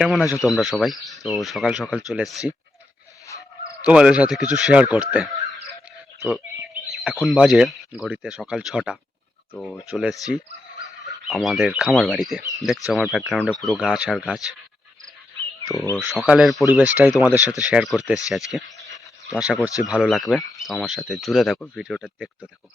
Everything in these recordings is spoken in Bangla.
কেমন আছো তোমরা সবাই? তো সকাল সকাল চলে এসেছি তোমাদের সাথে কিছু শেয়ার করতে। তো এখন বাজে ঘড়িতে সকাল ছটা, তো চলে এসেছি আমাদের খামার বাড়িতে। দেখছ আমার ব্যাকগ্রাউন্ডে পুরো গাছ আর গাছ। তো সকালের পরিবেশটাই তোমাদের সাথে শেয়ার করতে এসেছি আজকে। তো আশা করছি ভালো লাগবে। তো আমার সাথে জুড়ে দেখো ভিডিওটা দেখতে দেখো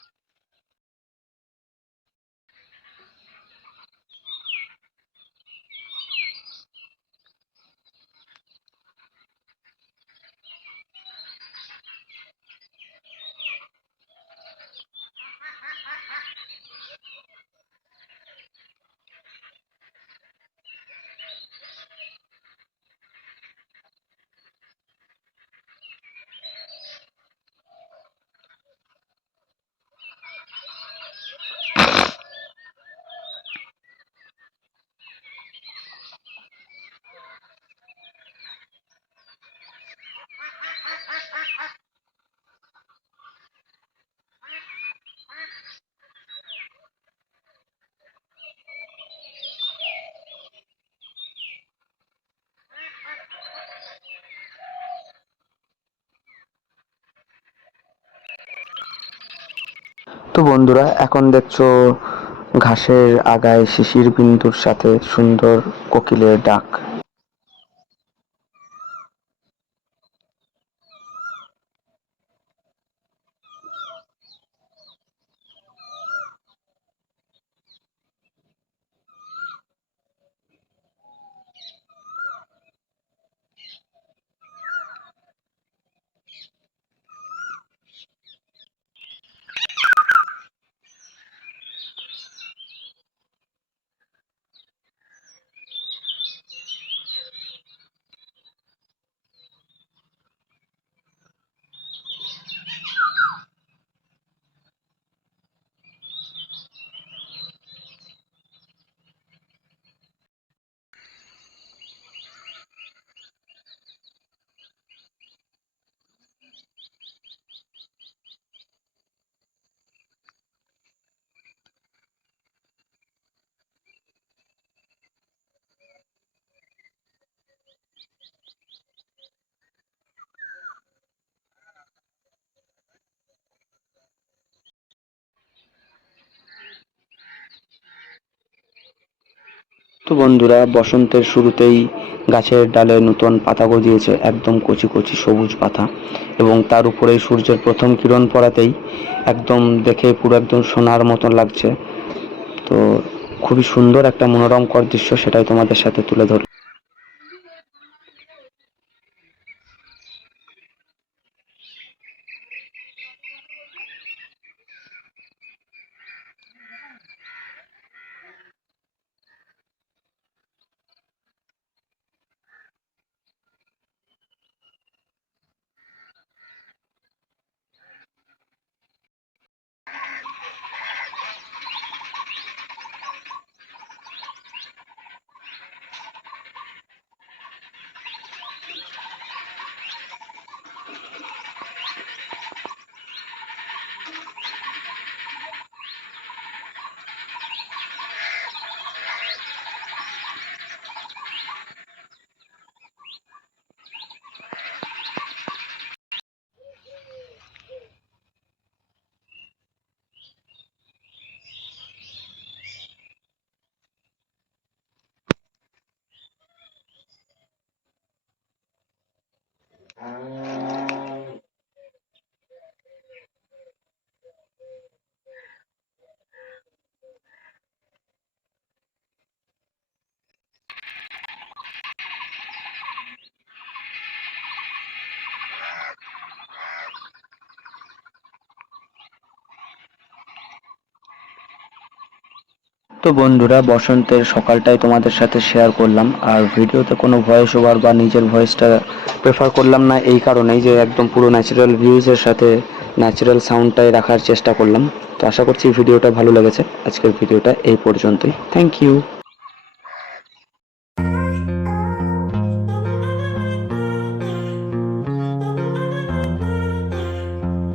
তো বন্ধুরা এখন দেখছ ঘাসের আগায় শিশির বিন্দুর সাথে সুন্দর কোকিলের ডাক। তো বন্ধুরা, বসন্তের শুরুতেই গাছের ডালে নতুন পাতা গজিয়েছে একদম কচি কচি সবুজ পাতা এবং তার উপরে সূর্যের প্রথম কিরণ পড়াতেই একদম দেখে পুরো একদম সোনার মতন লাগছে। তো খুবই সুন্দর একটা মনোরমকর দৃশ্য সেটাই তোমাদের সাথে তুলে ধর তো বন্ধুরা, বসন্তের সকালটাই তোমাদের সাথে শেয়ার করলাম। আর ভিডিওতে কোনো ভয়েস ওভার বা নিজের ভয়েসটা প্রেফার করলাম না, এই কারণেই যে একদম পুরো ন্যাচারাল ভিউজের সাথে ন্যাচারাল সাউন্ডটাই রাখার চেষ্টা করলাম। তো আশা করছি ভিডিওটা ভালো লেগেছে। আজকের ভিডিওটা এই পর্যন্তই। Thank you